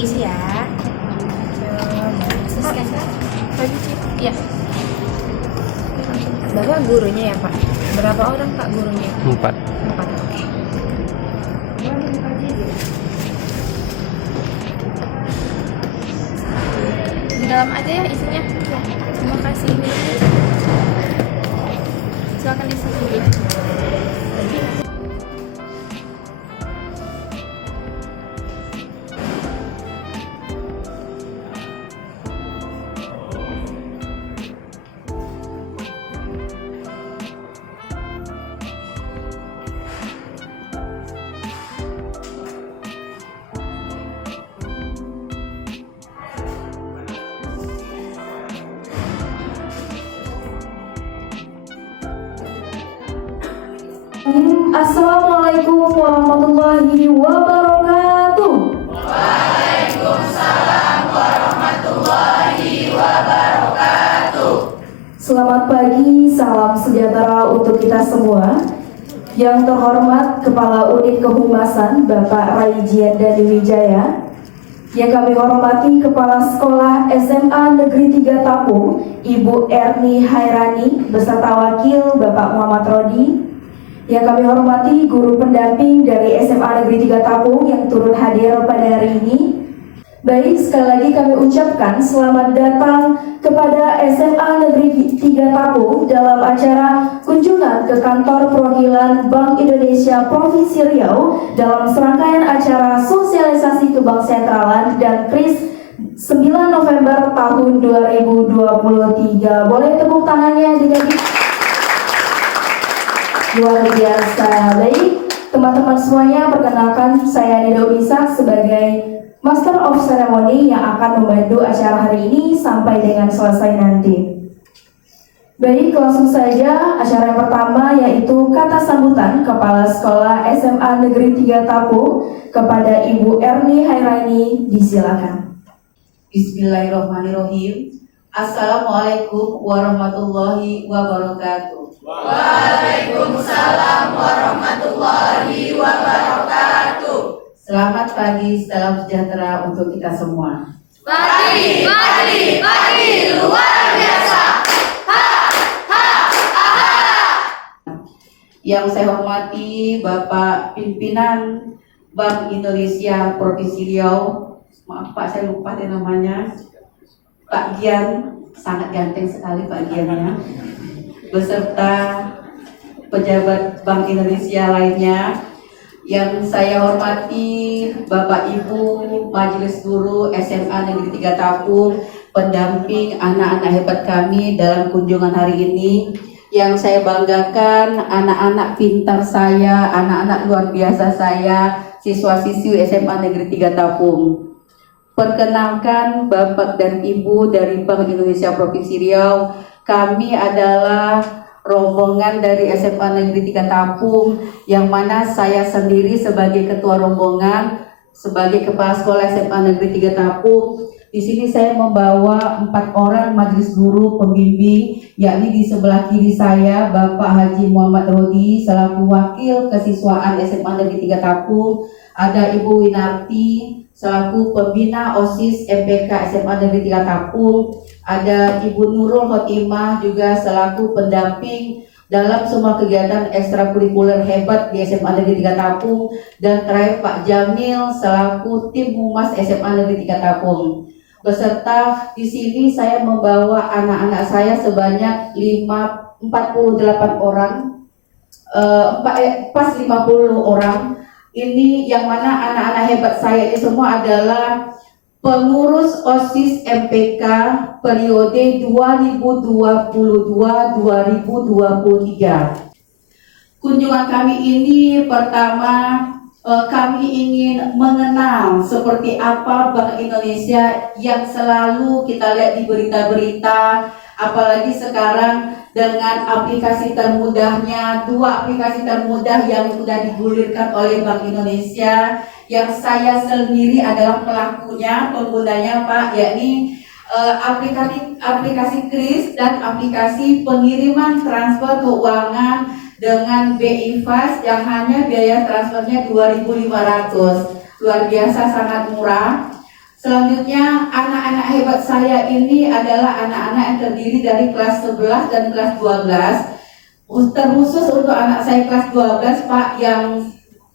diisi ya. Ya. Bapak gurunya ya Pak? Berapa orang Pak gurunya? 4. 4. Oke. Di dalam aja ya isinya. Ya. Terima kasih. Silakan diisi dulu. Assalamualaikum warahmatullahi wabarakatuh. Waalaikumsalam warahmatullahi wabarakatuh. Selamat pagi, salam sejahtera untuk kita semua. Yang terhormat Kepala Unit Kehumasan Bapak Raijian Dani Wijaya, yang kami hormati Kepala Sekolah SMA Negeri 3 Tapung Ibu Erni Hairani beserta Wakil Bapak Muhammad Rodi, yang kami hormati guru pendamping dari SMA Negeri 3 Tapung yang turut hadir pada hari ini. Baik, sekali lagi kami ucapkan selamat datang kepada SMA Negeri 3 Tapung dalam acara kunjungan ke kantor perwakilan Bank Indonesia Provinsi Riau dalam serangkaian acara sosialisasi kebangsentralan dan KRIS 9 November tahun 2023. Boleh tepuk tangannya adik-adik? Luar biasa. Baik, teman-teman semuanya, perkenalkan saya Nida Unisa sebagai Master of Ceremony yang akan membantu acara hari ini sampai dengan selesai nanti. Baik, langsung saja acara yang pertama yaitu kata sambutan Kepala Sekolah SMA Negeri 3 Tapung kepada Ibu Erni Hairani, disilakan. Bismillahirrahmanirrahim. Assalamualaikum warahmatullahi wabarakatuh. Waalaikumsalam warahmatullahi wabarakatuh. Selamat pagi, salam sejahtera untuk kita semua. Pagi luar biasa. Yang saya hormati Bapak Pimpinan Bank Indonesia Provinsi Riau, maaf Pak saya lupa deh namanya, Pak Gian, sangat ganteng sekali Pak Giannya, beserta pejabat Bank Indonesia lainnya. Yang saya hormati Bapak Ibu Majelis Guru SMA Negeri 3 Tapung, pendamping anak-anak hebat kami dalam kunjungan hari ini. Yang saya banggakan anak-anak pintar saya, anak-anak luar biasa saya, siswa-siswi SMA Negeri 3 Tapung. Perkenalkan Bapak dan Ibu dari Bank Indonesia Provinsi Riau, kami adalah rombongan dari SMA Negeri 3 Tapung, yang mana saya sendiri sebagai ketua rombongan, sebagai kepala sekolah SMA Negeri 3 Tapung. Di sini saya membawa 4 orang majelis guru pembimbing, yakni di sebelah kiri saya Bapak Haji Muhammad Rodi selaku wakil kesiswaan SMA Negeri 3 Tapung, ada Ibu Winarti selaku pembina OSIS MPK SMA Negeri 3 Tapung, ada Ibu Nurul Khotimah juga selaku pendamping dalam semua kegiatan ekstrakurikuler hebat di SMA Negeri 3 Tapung, dan terakhir Pak Jamil selaku tim humas SMA Negeri 3 Tapung. Beserta di sini saya membawa anak-anak saya sebanyak 48 orang, pas 50 orang. Ini yang mana anak-anak hebat saya ini semua adalah pengurus OSIS MPK periode 2022-2023. Kunjungan kami ini pertama kami ingin mengenal seperti apa Bank Indonesia yang selalu kita lihat di berita-berita, apalagi sekarang dengan aplikasi termudahnya, 2 aplikasi termudah yang sudah digulirkan oleh Bank Indonesia, yang saya sendiri adalah pelakunya, penggunanya Pak, yakni aplikasi KRIS dan aplikasi pengiriman transfer keuangan dengan BI Fast yang hanya biaya transfernya 2.500. Luar biasa, sangat murah. Selanjutnya, anak-anak hebat saya ini adalah anak-anak yang terdiri dari kelas 11 dan kelas 12. Terkhusus untuk anak saya kelas 12, Pak, yang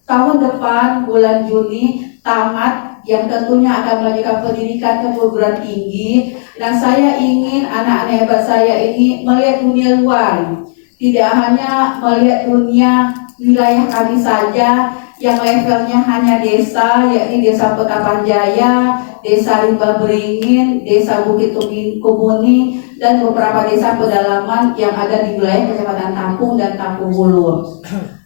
tahun depan bulan Juni tamat, yang tentunya akan melanjutkan pendidikan ke perguruan tinggi. Dan saya ingin anak-anak hebat saya ini melihat dunia luar, tidak hanya melihat dunia wilayah kami saja yang levelnya hanya desa, yakni Desa Petapan Jaya, Desa Rimba Beringin, Desa Bukit Kumuni, dan beberapa desa pedalaman yang ada di wilayah Kecamatan Tampung dan Tampung Hulu.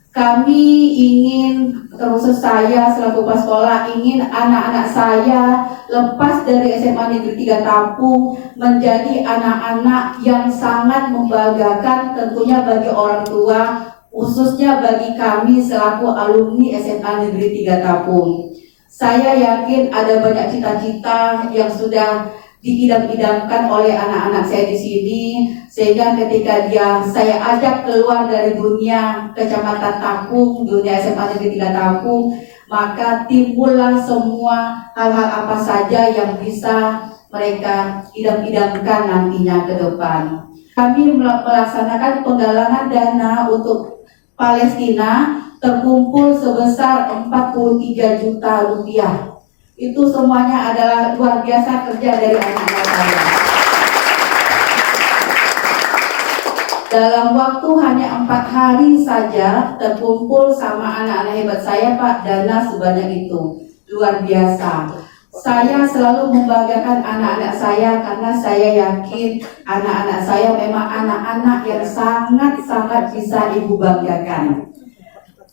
Kami ingin, terkhusus saya selaku kepala sekolah, ingin anak-anak saya lepas dari SMA Negeri 3 Tampung menjadi anak-anak yang sangat membanggakan tentunya bagi orang tua, khususnya bagi kami selaku alumni SMA Negeri 3 Tampung. Saya yakin ada banyak cita-cita yang sudah diidam-idamkan oleh anak-anak saya di sini, sehingga ketika saya ajak keluar dari dunia Kecamatan Tampung, dunia SMA Negeri 3 Tampung, maka timbullah semua hal-hal apa saja yang bisa mereka idam-idamkan nantinya ke depan. Kami melaksanakan penggalangan dana untuk Palestina terkumpul sebesar 43 juta rupiah. Itu semuanya adalah luar biasa kerja dari anak-anak saya. Dalam waktu hanya 4 hari saja terkumpul sama anak-anak hebat saya, Pak, dana sebanyak itu. Luar biasa. Saya selalu membanggakan anak-anak saya karena saya yakin anak-anak saya memang anak-anak yang sangat-sangat bisa ibu banggakan.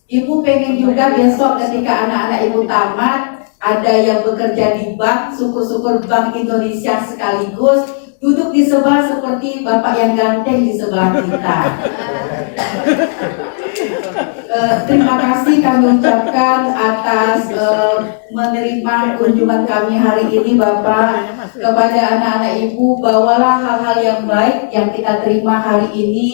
Ibu pengen juga besok ketika anak-anak ibu tamat, ada yang bekerja di bank, syukur-syukur Bank Indonesia sekaligus duduk di sebelah seperti Bapak yang ganteng di sebelah kita. Terima kasih kami ucapkan atas menerima kunjungan kami hari ini, Bapak. Kepada anak-anak ibu, bawalah hal-hal yang baik yang kita terima hari ini.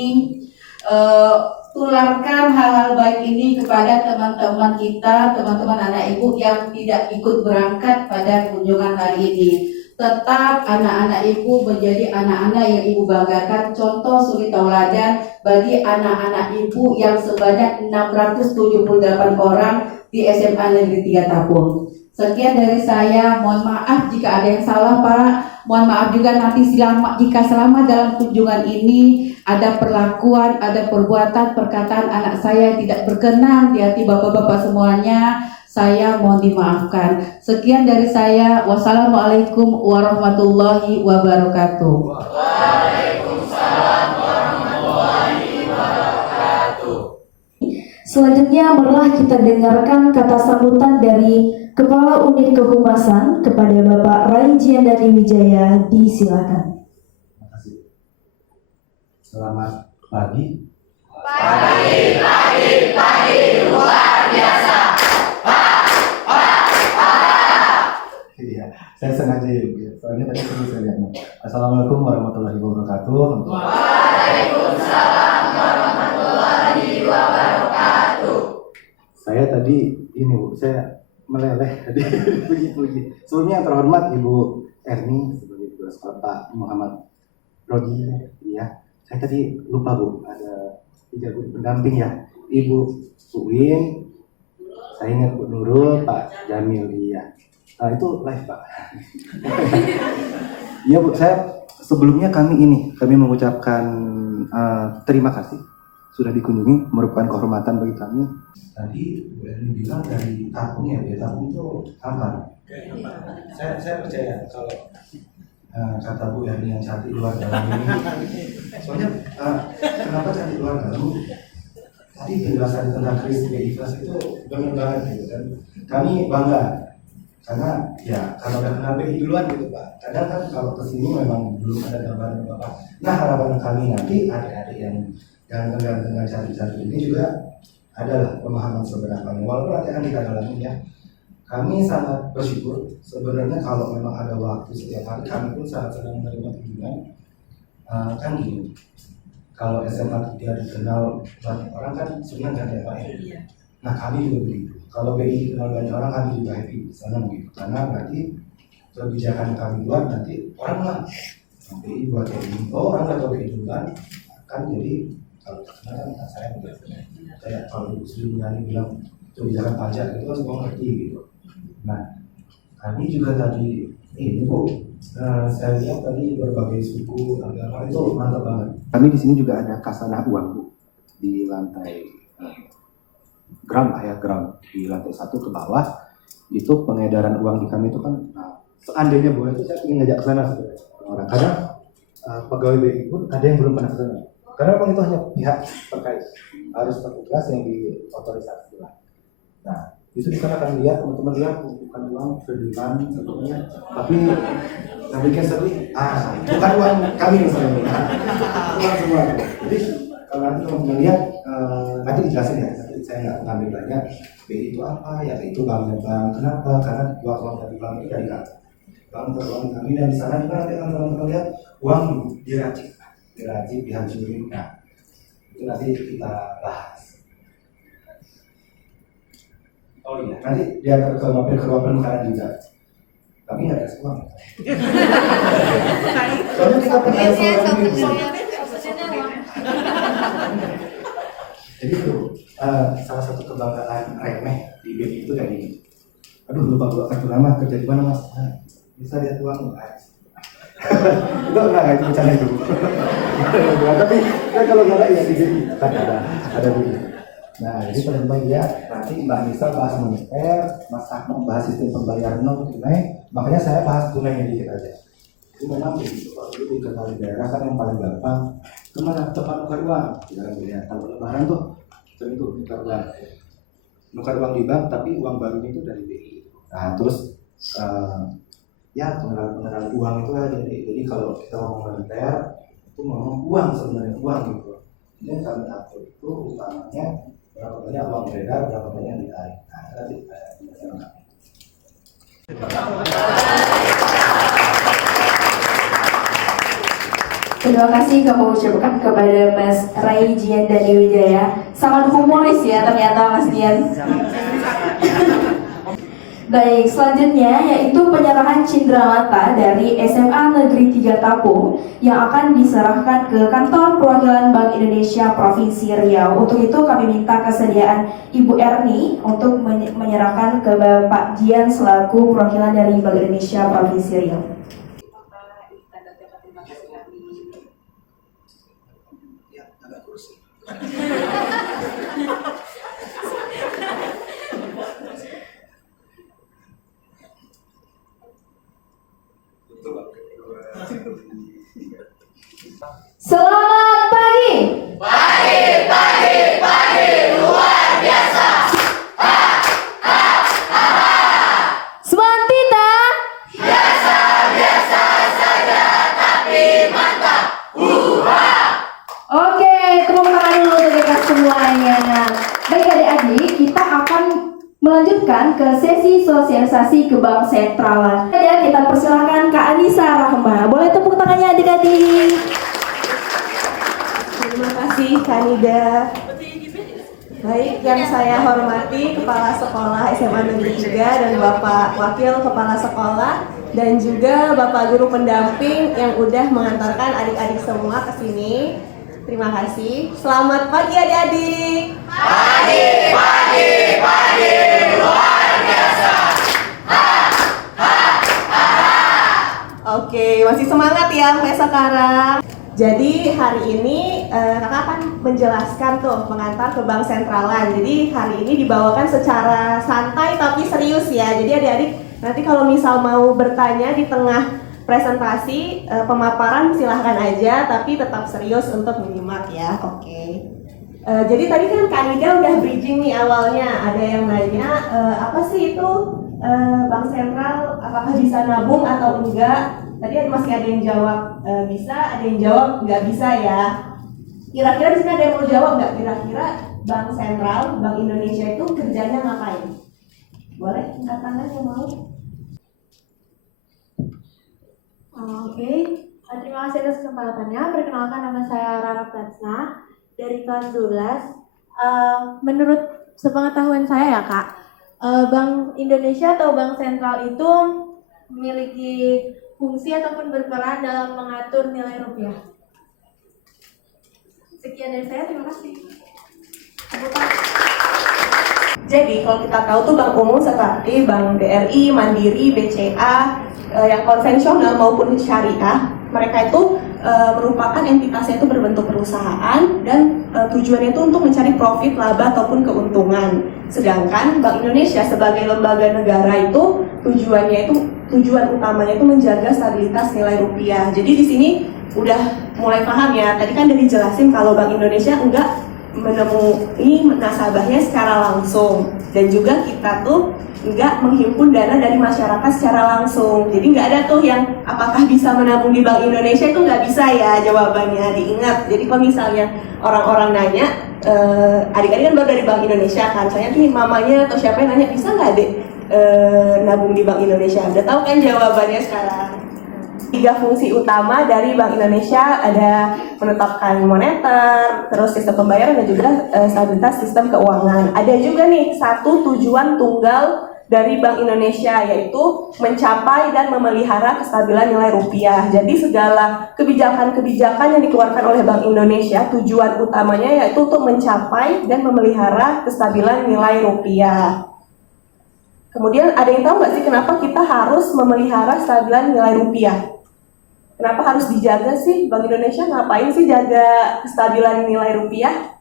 Tularkan hal-hal baik ini kepada teman-teman kita, teman-teman anak ibu yang tidak ikut berangkat pada kunjungan hari ini. Tetap anak-anak ibu menjadi anak-anak yang ibu banggakan, contoh suri tauladan bagi anak-anak ibu yang sebanyak 678 orang di SMA Negeri 3 Tampung. Sekian dari saya, mohon maaf jika ada yang salah, Pak. Mohon maaf juga nanti jika selama dalam kunjungan ini ada perlakuan, ada perbuatan, perkataan anak saya yang tidak berkenan di hati bapak-bapak semuanya, saya mohon dimaafkan. Sekian dari saya. Wassalamualaikum warahmatullahi wabarakatuh. Waalaikumsalam warahmatullahi wabarakatuh. Selanjutnya marilah kita dengarkan kata sambutan dari Kepala Unit Kehumasan kepada Bapak Raijian Dani Wijaya. Disilakan. Terima kasih. Selamat pagi. Pagi luar biasa. Iya, saya sengaja ya, soalnya tadi saya lihat. Assalamualaikum warahmatullahi wabarakatuh. Waalaikumsalam warahmatullahi wabarakatuh. Saya tadi ini Bu, saya meleleh tadi puji-puji. Sebelumnya yang terhormat Ibu Erni sebagai Kepala Sekolah, Pak Muhammad Rodi, ya. Saya tadi lupa Bu, ada 3 guru pendamping ya. Ibu Uwin, saya ingat Bu Nurul, Pak Jamil, iya. Itu live Pak. Iya Bu, saya sebelumnya kami mengucapkan terima kasih sudah dikunjungi, merupakan kehormatan bagi kami. Tadi Bu Erni bilang dari Tampung ya, dari Tampung itu aman. Saya percaya kalau kata Bu Erni yang cantik luar dalam ini. Soalnya kenapa cantik luar dalam? Tadi penjelasan tentang Kristi ikhlas itu benar banget gitu kan. Kami bangga karena ya kalau udah kenal BI duluan gitu Pak. Kadang kan kalau kesini memang belum ada gambaran Bapak. Nah harapan kami nanti adik-adik yang ganteng dengan cantik-cantik ini juga adalah pemahaman sebenarnya. Walaupun nanti akan kita dalami ya. Kami sangat bersyukur sebenarnya kalau memang ada waktu setiap hari kami pun sangat senang menerima kunjungan. Kan gini, kalau SMA dia dikenal banyak orang kan senang kan ya Pak ya. Nah kami juga begitu. Kalau BI dikenal banyak orang kami juga happy, senang gitu. Karena berarti kebijakan kami buat nanti orang lah nanti buat ini, orang nggak tahu kehidupan akan jadi kalau sebenarnya saya benar kayak kalau sebelumnya bilang kebijakan pajak itu kan semua ngerti gitu. Nah kami juga tadi ini Bu, saya lihat tadi berbagai suku agama itu mantap banget. Kami di sini juga ada kasanah uang Bu di lantai ground lah ya, ground di lantai 1 ke bawah itu pengedaran uang di kami itu kan seandainya boleh itu saya ingin ngajak ke sana sebenarnya orang karena pegawai BI pun ada yang belum pernah ke sana karena memang itu hanya pihak terkait harus petugas yang diotorisasi lah. Nah itu di sana akan lihat teman-teman lihat bukan uang triliunan tentunya tapi yang bikin sedih bukan uang kami misalnya uang semua. Jadi kalau nanti teman-teman lihat nanti dijelasin ya, nanti saya nggak ngambil banyak BI itu apa ya, itu banknya bank. Kenapa? Karena uang dari bank itu dari bank ke uang kami dan di sana juga nanti teman-teman lihat uang diracik dihancurin. Nah itu nanti kita bahas. Oh iya, nanti dia ke mobil ke ruang penukaran juga. Tapi nggak ada uang. Soalnya kita pernah jadi itu salah satu kebanggaan remeh di BI itu kayak gini. Aduh lupa bawa kartu nama, kerja di mana Mas? Bisa lihat uang nggak? Itu enggak itu bercanda itu. Tapi kan kalau nggak ya di BI kan ada begini. Nah jadi teman-teman ya nanti Mbak Nisa bahas moneter, Mas Ahmad bahas sistem pembayaran non tunai, makanya saya bahas tunainya dikit aja. Itu memang begitu. Kalau itu diketahui daerah kan yang paling gampang kemana tempat nukar uang. Kalau lebaran tuh sering tuh nukar uang di bank, tapi uang barunya itu dari BI. Nah terus ya pengenalan uang itu ya. Jadi kalau kita ngomong moneter itu ngomong uang sebenarnya uang gitu. Jadi kami atur itu utamanya berapa banyak uang beredar, berapa banyak yang ditarik. Nah nanti Terima kasih kami ucapkan kepada Mas Rai Jian Dani Wijaya. Sangat humoris ya ternyata Mas Dian. Baik, selanjutnya yaitu penyerahan cindramata dari SMA Negeri 3 Tapung yang akan diserahkan ke Kantor Perwakilan Bank Indonesia Provinsi Riau. Untuk itu kami minta kesediaan Ibu Erni untuk menyerahkan ke Bapak Jian selaku perwakilan dari Bank Indonesia Provinsi Riau. Selamat pagi. Pagi luar biasa. Semangat Tita. Biasa saja tapi mantap. Oke, tepuk tangan dulu untuk kita semuanya. Baik adik-adik, kita akan melanjutkan ke sesi sosialisasi ke Bank Sentral. Ya, kita persilakan Kak Anissa Rahma. Boleh tepuk tangannya adik-adik. Terima kasih Kanida. Baik, yang saya hormati Kepala Sekolah SMA Negeri 3 dan Bapak Wakil Kepala Sekolah dan juga Bapak Guru Pendamping yang udah mengantarkan adik-adik semua ke sini. Terima kasih. Selamat pagi adik-adik. Pagi luar biasa. Oke, masih semangat ya sampai sekarang. Jadi hari ini kakak akan menjelaskan tuh pengantar ke Bank Sentralan. Jadi hari ini dibawakan secara santai tapi serius ya. Jadi adik-adik nanti kalau misal mau bertanya di tengah presentasi pemaparan silahkan aja, tapi tetap serius untuk menyimak ya. Oke. Jadi tadi kan Kanida udah bridging nih awalnya. Ada yang nanya apa sih itu Bank Sentral? Apakah bisa nabung atau enggak? Tadi masih ada yang jawab bisa, ada yang jawab nggak bisa ya. Kira-kira di sini ada yang mau jawab nggak? Kira-kira Bank Sentral, Bank Indonesia itu kerjanya ngapain? Boleh angkat tangan yang mau? Oke, terima kasih atas kesempatannya. Perkenalkan, nama saya Rara Pratsna dari kelas 12. Menurut sepengetahuan saya ya Kak, Bank Indonesia atau Bank Sentral itu memiliki fungsi ataupun berperan dalam mengatur nilai rupiah. Sekian dari saya, terima kasih. Jadi kalau kita tahu tuh bank umum seperti Bank BRI, Mandiri, BCA, yang konvensional maupun syariah, mereka itu merupakan entitasnya itu berbentuk perusahaan dan tujuannya itu untuk mencari profit, laba ataupun keuntungan. Sedangkan Bank Indonesia sebagai lembaga negara itu tujuan utamanya itu menjaga stabilitas nilai rupiah. Jadi di sini udah mulai paham ya. Tadi kan udah dijelasin kalau Bank Indonesia enggak menemui nasabahnya secara langsung, dan juga kita tuh enggak menghimpun dana dari masyarakat secara langsung. Jadi nggak ada tuh yang apakah bisa menabung di Bank Indonesia, itu nggak bisa ya jawabannya, diingat. Jadi kalau misalnya orang-orang nanya, adik-adik kan baru dari Bank Indonesia kan, saya nih mamanya atau siapa yang nanya, bisa nggak dek nabung di Bank Indonesia? Udah tahu kan jawabannya sekarang. 3 fungsi utama dari Bank Indonesia ada menetapkan moneter, terus sistem pembayaran, dan juga stabilitas sistem keuangan. Ada juga nih satu tujuan tunggal dari Bank Indonesia, yaitu mencapai dan memelihara kestabilan nilai rupiah. Jadi segala kebijakan-kebijakan yang dikeluarkan oleh Bank Indonesia, tujuan utamanya yaitu untuk mencapai dan memelihara kestabilan nilai rupiah. Kemudian ada yang tahu nggak sih kenapa kita harus memelihara kestabilan nilai rupiah? Kenapa harus dijaga sih? Bank Indonesia ngapain sih jaga kestabilan nilai rupiah?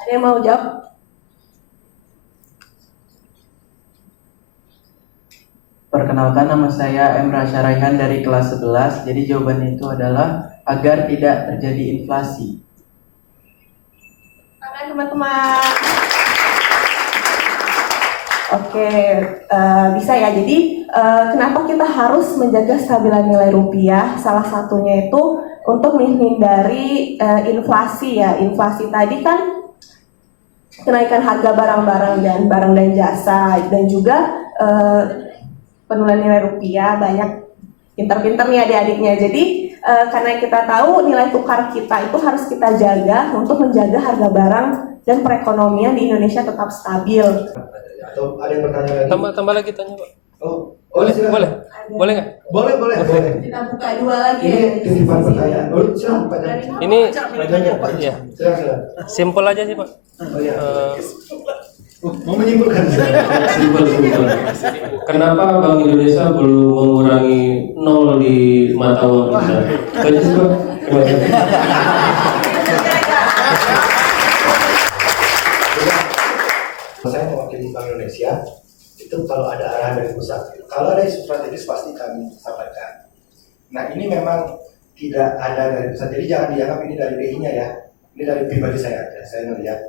Ada yang mau jawab? Perkenalkan, nama saya Emra Syaraihan dari kelas 11. Jadi jawabannya itu adalah agar tidak terjadi inflasi. Tangan teman-teman. Oke, bisa ya. Jadi kenapa kita harus menjaga stabilan nilai rupiah? Salah satunya itu untuk menghindari inflasi ya. Inflasi tadi kan kenaikan harga barang dan jasa, dan juga penurunan nilai rupiah. Banyak pinter-pinter nih adik-adiknya. Jadi karena kita tahu nilai tukar kita itu harus kita jaga untuk menjaga harga barang dan perekonomian di Indonesia tetap stabil. Atau ada yang bertanya lagi? Tambah lagi tanya, Pak. Boleh silakan. Boleh nggak? Boleh. Kita buka 2 lagi. Ini titipan pertanyaan. Silakan Pak. Ini Ya. Silakan. simpel aja sih, Pak. Oh ya. Mau menyimpulkan? Simpel. Kenapa Bank Indonesia belum mengurangi 0 di mata uang kita? Tanya sih, Pak. Terima kasih. Saya mewakili Bank Indonesia, itu kalau ada arahan dari pusat, kalau ada isu strategis pasti kami sampaikan. Nah ini memang tidak ada dari pusat, jadi jangan dianggap ini dari BI-nya ya. Ini dari pribadi saya aja, saya melihat.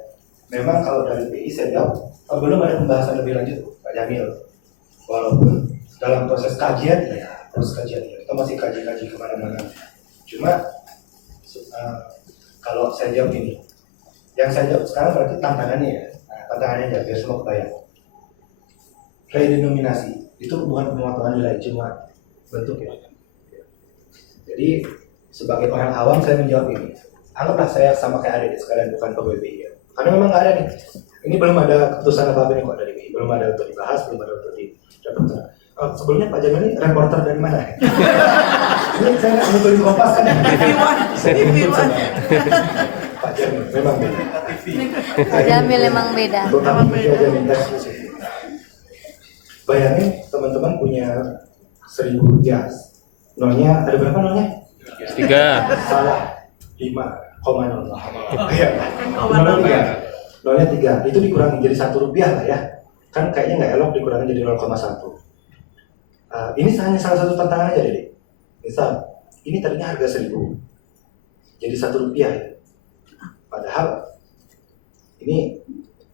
Memang kalau dari BI saya jawab, belum ada pembahasan lebih lanjut Pak Jamil. Walaupun dalam proses kajian, kita masih kaji kemana-mana. Cuma kalau saya jawab ini, yang saya jawab sekarang berarti tantangannya ya. Tantangannya aja biar semua kebayang. Redenominasi itu bukan pemotongan nilai, cuma bentuk ya. Jadi sebagai orang awam saya menjawab ini. Anggaplah saya sama kayak adik sekalian, bukan pegawai BI ya. Karena memang nggak ada nih. Ini belum ada keputusan apa-apa nih kok dari BI. Belum ada untuk dibahas, belum ada untuk didapat. Sebelumnya Pak Jamil ini reporter dari mana? Ini saya nggak ngumpulin Kompas kan? TV1. Pak Jamil memang beda. Pak Jamil memang beda. Bayangin teman-teman punya 1.000 rupiah. Nolnya ada berapa nolnya? 3. Salah. 5,0. Iya. Nolnya 3. Itu dikurangi jadi Rp1 lah ya. Kan kayaknya nggak elok dikurangi jadi 0,1. Ini hanya salah satu tantangan aja deh. Misal, ini tadinya harga 1.000, jadi Rp1 ya. Padahal ini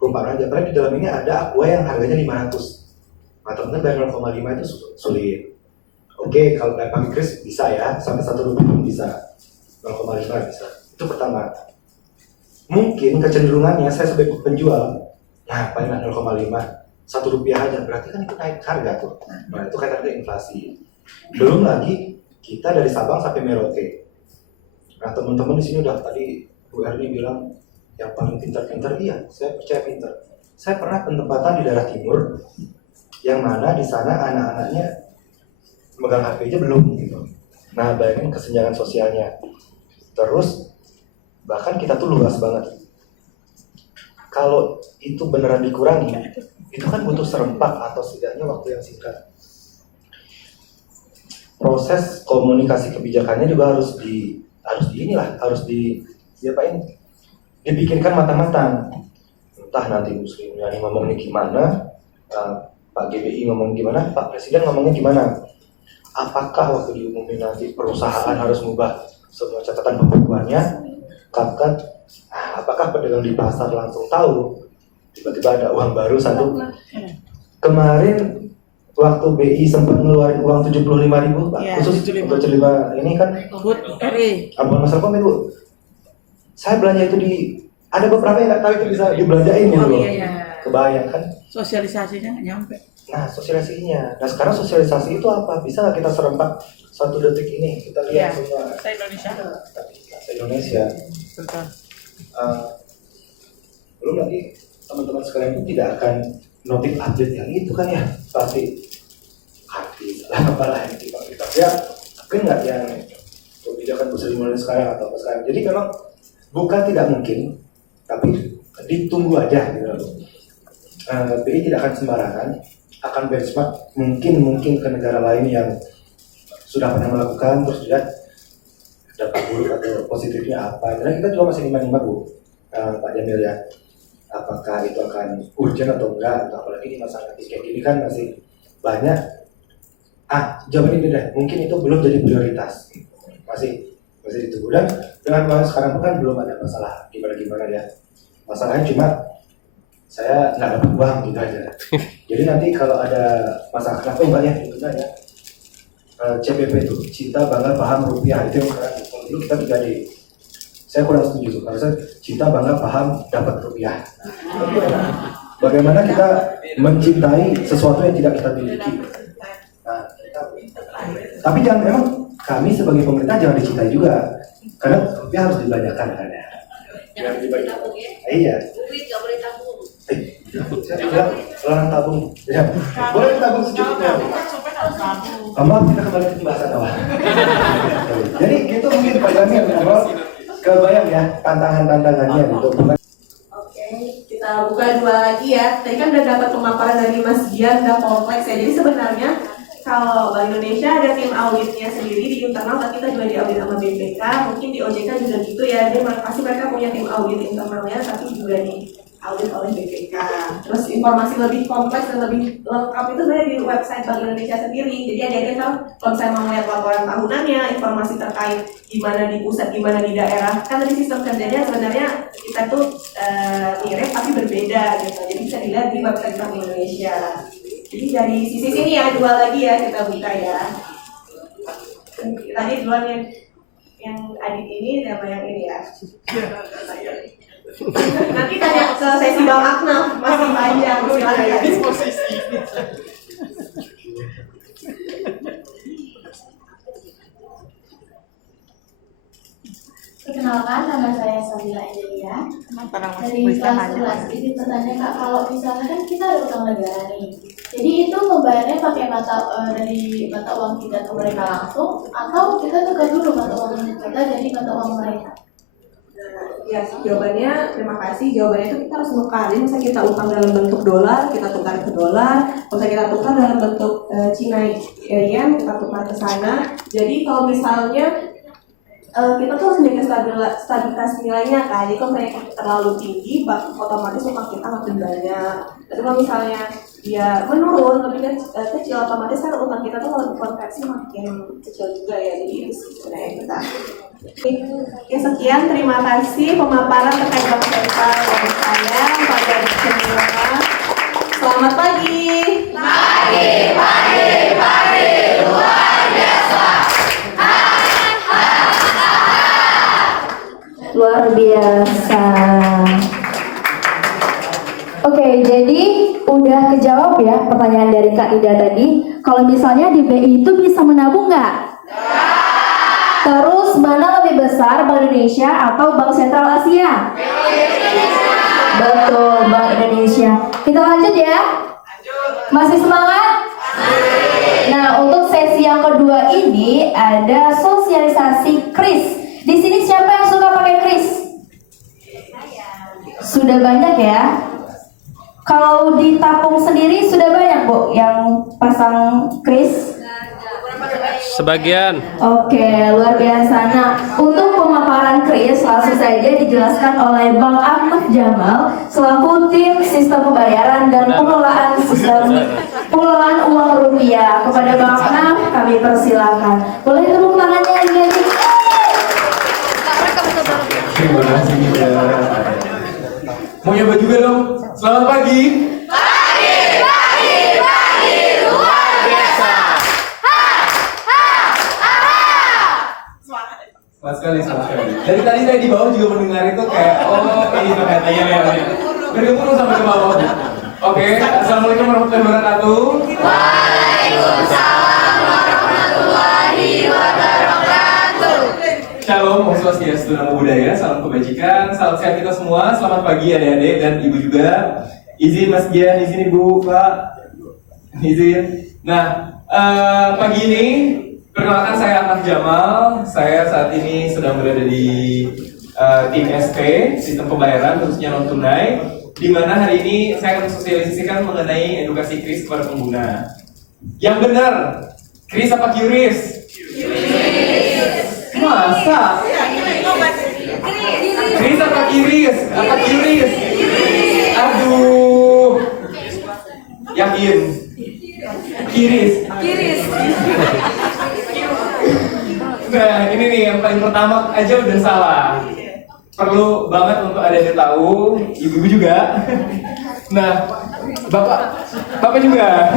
perumpamaan aja. Padahal di dalam ini ada aqua yang harganya 500. Nah, teman-teman bayar 0,5 itu sulit. Oke, kalau kayak pakai kris bisa ya, sampai Rp1 pun bisa. 0,5 bisa. Itu pertama. Mungkin kecenderungannya saya sebagai penjual, nah paling nggak 0,5, Rp1 aja, berarti kan itu naik harga tuh. Nah itu kayak harga inflasi. Belum lagi kita dari Sabang sampai Merauke. Nah teman-teman di sini udah tadi Bu Erni bilang yang paling pintar-pintar, iya, saya percaya pintar. Saya pernah penempatan di daerah timur yang mana di sana anak-anaknya megang HP aja belum gitu. Nah, bayangin kesenjangan sosialnya. Terus bahkan kita tuh luas banget. Kalau itu beneran dikurangi, itu kan butuh serempak atau setidaknya waktu yang singkat. Proses komunikasi kebijakannya juga harus dipikirkan matang-matang. Entah nanti Muslimnya ngomongnya gimana, Pak GBI ngomong gimana, Pak Presiden ngomongnya gimana. Apakah waktu diumumin nanti perusahaan harus mengubah semua catatan pembukuannya? Apakah pedagang di pasar langsung tahu? Tiba-tiba ada uang baru satu. Kemarin waktu BI sempat ngeluarin uang 75.000 Pak, khusus untuk cerita ini kan. Abang Mas Alkom itu, saya belanja itu ada beberapa yang nggak tahu itu bisa dibelanjain gitu loh. Kebayang kan? Sosialisasinya nggak nyampe. Nah, sosialisasinya. Nah, sekarang sosialisasi itu apa? Bisa nggak kita serempak 1 detik ini? Kita lihat semua. Se-Indonesia. Betul. Belum lagi teman-teman sekalian itu tidak akan notif update yang itu kan ya. Pasti artis apalah yang kita ya. Mungkin nggak yang kebijakan bisa dimulai sekarang atau apa sekarang. Jadi memang bukan tidak mungkin, tapi ditunggu aja gitu. BI tidak akan sembarangan, akan benchmark mungkin ke negara lain yang sudah pernah melakukan, terus lihat dampak buruk atau positifnya apa. Dan kita juga masih nimba-nimba Bu, Pak Jamil ya, apakah itu akan urgent atau enggak, atau apalagi di masa nanti kayak gini kan masih banyak. Jawaban ini deh, mungkin itu belum jadi prioritas, masih ditunggu. Dan dengan sekarang kan belum ada masalah gimana ya, masalahnya cuma saya nggak dapat uang gitu aja. Jadi nanti kalau ada masalah kenapa enggak ya itu kan ya, CPP itu cinta bangga paham rupiah, itu yang sekarang dulu kita 3D. Saya kurang setuju tuh, harusnya cinta bangga paham dapat rupiah. Bagaimana kita mencintai sesuatu yang tidak kita miliki. Tapi jangan, memang kami sebagai pemerintah jangan dicintai juga, karena rupiah harus dibelanjakan kan ya. Jangan dibelanjakan. Iya. Duit nggak boleh tabung. Saya bilang larang tabung. Ya, boleh tabung secukupnya. Maaf, kita kembali ke pembahasan awal. Jadi gitu mungkin Pak Jamil, kebayang ya tantangannya gitu. Oke, kita buka 2 lagi ya. Tadi kan udah dapat pemaparan dari Mas Gian, udah kompleks ya. Jadi sebenarnya kalau Bank Indonesia ada tim auditnya sendiri di internal, tapi kita juga diaudit sama BPK, mungkin di OJK juga gitu ya. Jadi pasti mereka punya tim audit internalnya, tapi juga diaudit oleh BPK. Terus informasi lebih kompleks dan lebih lengkap itu sebenarnya di website Bank Indonesia sendiri. Jadi adik-adik kalau misalnya mau melihat laporan tahunannya, informasi terkait gimana di pusat, gimana di daerah, kan tadi sistem kerjanya sebenarnya kita tuh mirip tapi berbeda gitu. Jadi bisa dilihat di website Bank Indonesia. Jadi dari sisi sini ya, 2 lagi ya kita buka ya. Tadi duluan yang adik ini sama yang ini ya. Nanti tanya ke sesi Bang Aknaf, masih panjang, silakan. Perkenalkan, nama saya Sabila Angelia dari kelas 11. Jadi pertanyaan Kak, kalau misalnya kan kita ada utang negara nih, jadi itu membayarnya pakai dari mata uang kita ke mereka langsung, atau kita tukar dulu mata uang kita jadi mata uang mereka? Ya, jawabannya terima kasih. Jawabannya itu kita harus nukarin. Misalnya kita utang dalam bentuk dolar, kita tukar ke dolar. Misalnya kita tukar dalam bentuk Cina yen, kita tukar ke sana. Jadi kalau misalnya kita tuh harus menjaga stabilitas nilainya kan. Jadi kalau misalnya terlalu tinggi, otomatis utang kita makin banyak. Tapi kalau misalnya dia menurun lebih kecil, otomatis kan utang kita tuh kalau dikonversi makin kecil juga ya. Jadi itu sebenarnya kita. Ya sekian, terima kasih pemaparan terkait Bank Sentral dari saya, Pak Jadi semua. Selamat pagi. Pagi, luar biasa. Luar biasa. Oke, jadi udah kejawab ya pertanyaan dari Kak Ida tadi. Kalau misalnya di BI itu bisa menabung nggak? Terus mana lebih besar, Bank Indonesia atau Bank Sentral Asia? Betul, Bank Indonesia. Kita lanjut ya. Masih semangat? Nah, untuk sesi yang kedua ini ada sosialisasi kris. Di sini siapa yang suka pakai kris? Sudah banyak ya? Kalau di Tapung sendiri sudah banyak, Bu, yang pasang kris? Sebagian. Oke, luar biasa. Nah, untuk pemaparan kris langsung saja dijelaskan oleh Bang Ahmad Jamal selaku tim sistem pembayaran dan pengelolaan uang rupiah. Kepada Bang Ahmad kami persilakan. Boleh tepuk tangannya lagi. Terima kasih. Mau nyoba juga dong. Selamat pagi. luar biasa. Semangat sekali. Dari tadi saya di bawah juga mendengar itu kayak ini tuh katanya ya. Bergabung sampai ke bawah. Oke, assalamualaikum warahmatullahi wabarakatuh. Waalaikumsalam warahmatullahi wabarakatuh. Shalom, Om Swastiastu, Namo Buddhaya, salam kebajikan, salam sehat kita semua. Selamat pagi adik-adik dan ibu juga. Izin Mas Gian, izin Ibu, Pak. Izin. Nah, pagi ini perkenalkan saya Ahmad Jamal. Saya saat ini sedang berada di tim SP, sistem pembayaran khususnya non tunai, di mana hari ini saya akan mensosialisasikan mengenai edukasi kris kepada pengguna. Yang benar, kris apa QRIS? Masa? Kris apa QRIS? Apa QRIS? Aduh. Yakin? QRIS. Nah, ini nih yang paling pertama aja udah salah. Perlu banget untuk ada yang tahu, ibu-ibu juga. Nah, bapak juga.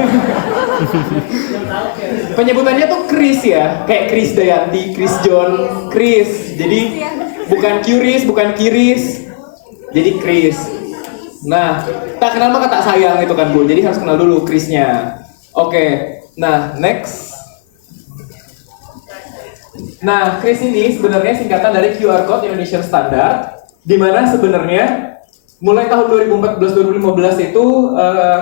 Penyebutannya tuh Kris ya, kayak Kris Dayanti, Kris John, Kris. Jadi bukan QRIS, bukan Kiris, jadi Kris. Nah, tak kenal maka tak sayang itu kan Bu. Jadi harus kenal dulu Krisnya. Oke, nah next. Nah, kris ini sebenarnya singkatan dari QR Code Indonesian Standard, di mana sebenarnya mulai tahun 2014-2015 itu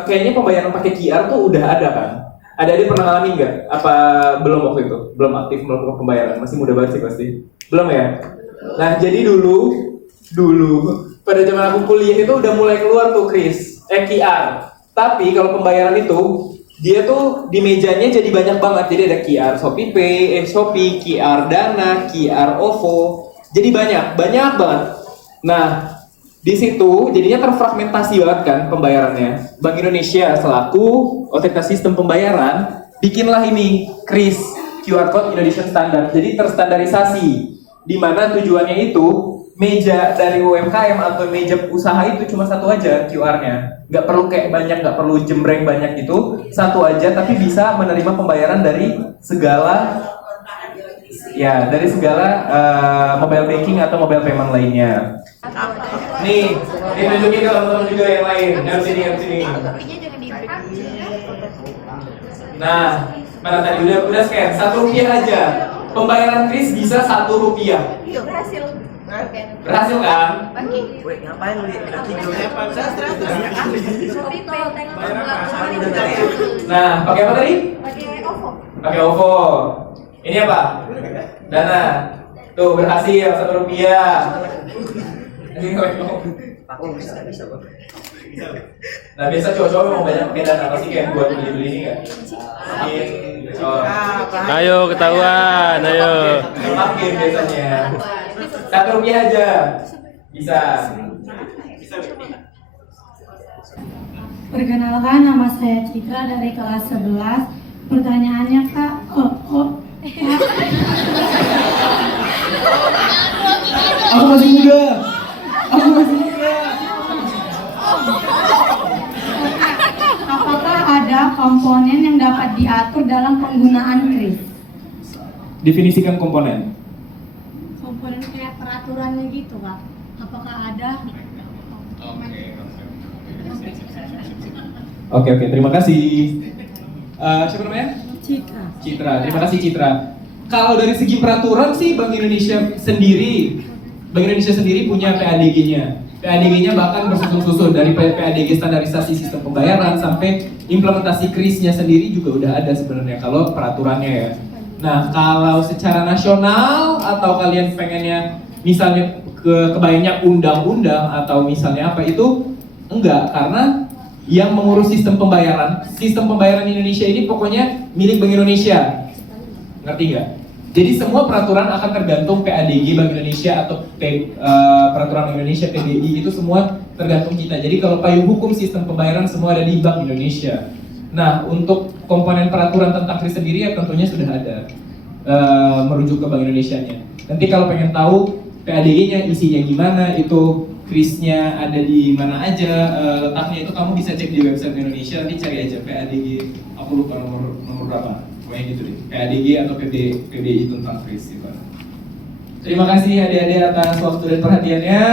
kayaknya pembayaran pakai QR tuh udah ada kan? Ada pernah ngalamin nggak? Apa belum waktu itu? Belum aktif melakukan pembayaran? Masih muda banget sih pasti. Belum ya? Nah, jadi dulu pada zaman aku kuliah itu udah mulai keluar tuh kris, QR. Tapi kalau pembayaran itu dia tuh di mejanya jadi banyak banget. Jadi ada QR Shopee, QR Dana, QR OVO. Jadi banyak banget. Nah, di situ jadinya terfragmentasi banget kan pembayarannya. Bank Indonesia selaku otoritas sistem pembayaran bikinlah ini kris QR Code Indonesian Standard. Jadi terstandarisasi, di mana tujuannya itu meja dari UMKM atau meja usaha itu cuma satu aja QR-nya. Nggak perlu kayak banyak, nggak perlu jembreng banyak gitu. Satu aja tapi bisa menerima pembayaran dari segala mobile banking atau mobile payment lainnya. Nih, ditunjukin ke teman-teman juga yang lain. Yang sini. Nah, mana tadi udah scan Rp1 aja. Pembayaran kris bisa Rp1. Berhasil kan? Nah, pakai apa tadi? Pakai OVO. Ini apa? Dana. Tuh berhasil Rp1. Nah, biasa cowok-cowok mau banyak pakai dana apa sih kayak buat beli-beli ini nggak? Ayo ketahuan, ayo. Makin biasanya Rp1 aja bisa. Perkenalkan, nama saya Citra dari kelas 11. Pertanyaannya Kak, Aku masih muda. apakah ada komponen yang dapat diatur dalam penggunaan kris? Definisikan komponen. Komponen kayak peraturannya gitu Kak. Apakah ada? Oke, terima kasih. Siapa namanya? Citra. Terima kasih Citra. Kalau dari segi peraturan sih Bank Indonesia sendiri punya PADG-nya. PADG-nya bahkan bersusun-susun dari PADG standarisasi sistem pembayaran sampai implementasi KRIS-nya sendiri juga udah ada sebenarnya kalau peraturannya ya. Nah, kalau secara nasional atau kalian pengennya misalnya kebayangnya undang-undang atau misalnya apa itu enggak, karena yang mengurus sistem pembayaran Indonesia ini pokoknya milik Bank Indonesia. Ngerti nggak? Jadi semua peraturan akan tergantung PADG Bank Indonesia atau peraturan Bank Indonesia PBI itu semua tergantung kita. Jadi kalau payung hukum sistem pembayaran semua ada di Bank Indonesia. Nah, untuk komponen peraturan tentang KRIS sendiri ya tentunya sudah ada merujuk ke Bank Indonesia-nya. Nanti kalau pengen tahu PADG-nya isinya gimana, itu KRIS-nya ada di mana aja, letaknya itu kamu bisa cek di website Indonesia, nanti cari aja PADG, aku lupa nomor berapa, pokoknya gitu deh, PADG atau PBI tentang KRIS gitu. Terima kasih adik-adik atas waktu dan perhatiannya.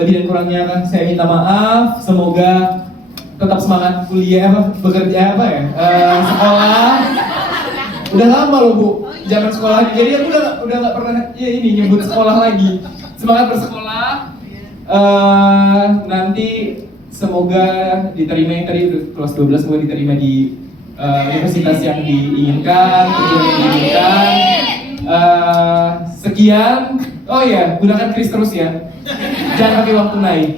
Lebih dan kurangnya saya minta maaf. Semoga tetap semangat kuliah, bekerja sekolah. Udah lama loh Bu, zaman sekolah. Jadi aku udah nggak pernah ya ini nyebut sekolah lagi. Semangat bersekolah. Nanti semoga diterima yang tadi kelas 12 semoga diterima di universitas yang diinginkan, tujuan yang diinginkan. Sekian. Oh ya, gunakan KRIS terus ya. Jangan pakai waktu naik.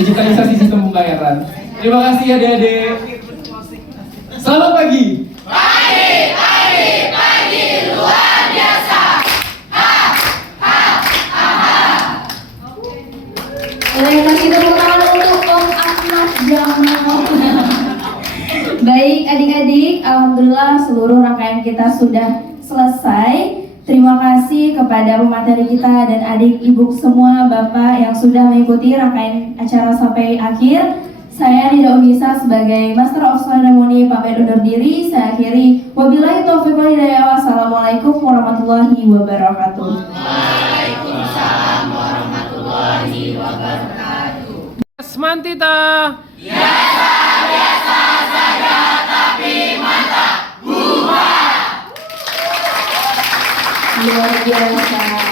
Digitalisasi sistem pembayaran. Terima kasih adik-adik. Selamat pagi. Pagi luar biasa. Boleh kasih tepuk tangan untuk Om Ahmad Jamal. Baik adik-adik, alhamdulillah seluruh rangkaian kita sudah selesai. Terima kasih kepada pemateri kita dan adik ibu semua Bapak yang sudah mengikuti rangkaian acara sampai akhir. Saya Nida Unisa sebagai Master of Ceremony pamit undur diri. Saya akhiri. Wabillahi taufiq wal hidayah. Wassalamualaikum warahmatullahi wabarakatuh. Waalaikumsalam warahmatullahi wabarakatuh. Semantita. Biasa saja tapi mantap. Luar biasa.